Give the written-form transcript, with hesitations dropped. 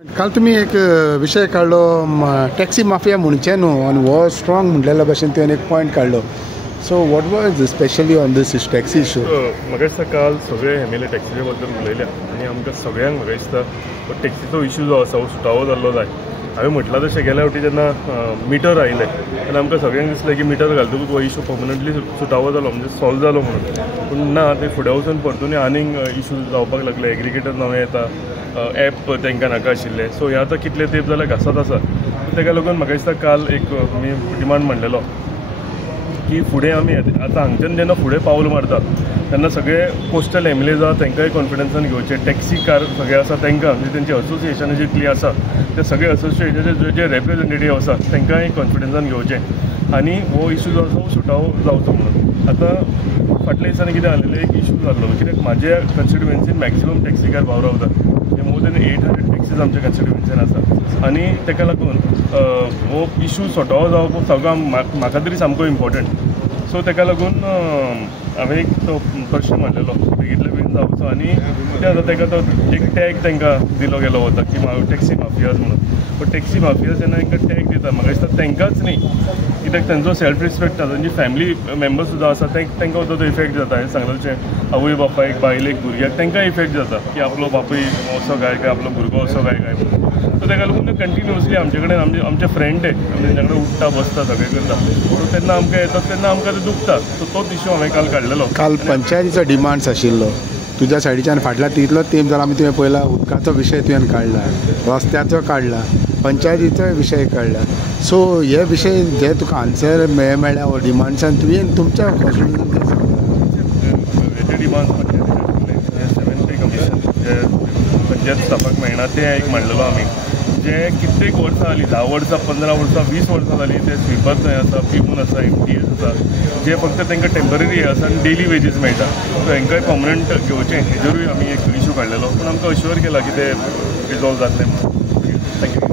काल तुम्ही एक विषय काढलो टॅक्सी माफिया म्हणचे न्हू आणि वो स्ट्रॉंग म्हटलेल्या भाशेन तुवें एक पॉयंट काढलो. So what was specially on this taxi issue? म्हाका दिसता काल सगळे हेमेले टॅक्सीचे बद्दल उलयल्या आनी आमकां सगळ्यांक म्हाका दिसता टॅक्सीचो इशू जो आसा वो सुटावो जाल्लो जाय. हांवें म्हटलां तशें गेल्या फावटी जेन्ना मिटर आयले तेन्ना आमकां सगळ्यांक दिसलें की मिटर घालतकूच हो इशू पर्मनंटली सुटावो जालो म्हणजे सॉल्व जालो म्हणून. पूण ना, ते फुडें वचून परतून आनीक इशू जावपाक लागले. एग्रिगेटर नवे येता, ॲप तांकां नाका आशिल्ले. सो हे आतां कितले तेंप जाल्यार घासत आसा. ताका लागून म्हाका दिसता काल एक आमी डिमांड मांडलेलो की फुडें आमी आतां हांगच्यान जेन्ना फुडें पावल मारता तेन्ना सगळे पोस्टल एम्बुलन्स आसा तांकांय कॉन्फिडन्सान घेवचे. टॅक्सी कार सगळे आसा तांकां म्हणजे तेंची असोसिएशनां जितली आसा ते सगळे असोसिएशनाचे जे रेप्रेझेंटेटीव आसा तांकांय कॉन्फिडन्सान घेवचे आनी हो इशू जो आसा हो सुटावो जावचो म्हणून. आतां फाटल्या दिसांनी कितें जालेलें एक इशू जाल्लो कित्याक म्हाज्या कन्स्टिट्युएन्सीन मॅक्सिमम टॅक्सी कार वावरावता. मोर दॅन 800 टॅक्सीज आमच्या कन्स्टिट्युएन्सीन आसा आनी ताका लागून हो इशू सोटावो जावप सगळो म्हाका तरी सामको इम्पॉर्टंट. सो ताका लागून हांवें एक तो प्रश्न मांडलेलो बेगींतल्या बेगीन जावचो आनी ते आतां ताका तो एक टॅग तांकां दिलो गेलो वता की टॅक्सी माफियाज म्हणून. पण टॅक्सी माफियाज जेन्ना तांकां टॅग दिता म्हाका दिसता तांकांच न्ही, कित्याक तांचो सेल्फ रिस्पेक्ट आसा, तांची फॅमिली मेंबर्स सुद्दां आसा तांकां सुद्दां तो इफेक्ट जाता. हांवें सांगलें तशें आवय बापायक बायलेक भुरग्याक तांकां इफेक्ट जाता की आपलो बापूय असो गाय काय आपलो भुरगो असो गाय काय म्हणून. सो ताका लागून कंटिन्युअसली आमचे कडेन आमचे फ्रेंड आमी तांचे कडेन उठता बसता सगळें करता. सो तेन्ना आमकां येतात तेन्ना आमकां ते दुखता. सो तोच इशू हांवें काल काडलेलो. काल पंचायतीचो डिमांड्स आशिल्लो तुज्या सायडीच्यान. फाटल्या तितलो तेंप जाला आमी तुवें पळयला उदकाचो विशय तुवें काडला, रस्त्याचो काडला, पंचायतीचो विशय काडला. सो हे विशय जे तुका आन्सर मेळ्ळ्या हो डिमांड्सान तुवें तुमच्या डिमांड पंचायती 7th कमिशन जे पंचायत स्टाफाक मेळना ते एक मांडलेलो आमी. जे कित्येक वर्सां जालीं, 10 वर्सां 15 वर्सां 20 वर्सां जालीं ते स्विपर थंय आसा, पिवून आसा, MTS आसा, जे फक्त तांकां टेम्पररी आसा आनी डेली वेजीस मेळटा. सो हांकांय पर्मनंट घेवचें हेजेरूय आमी एक इशू काडलेलो. पूण आमकां अश्युअर केला की ते रिजॉल्व जातलें म्हणून. थँक्यू.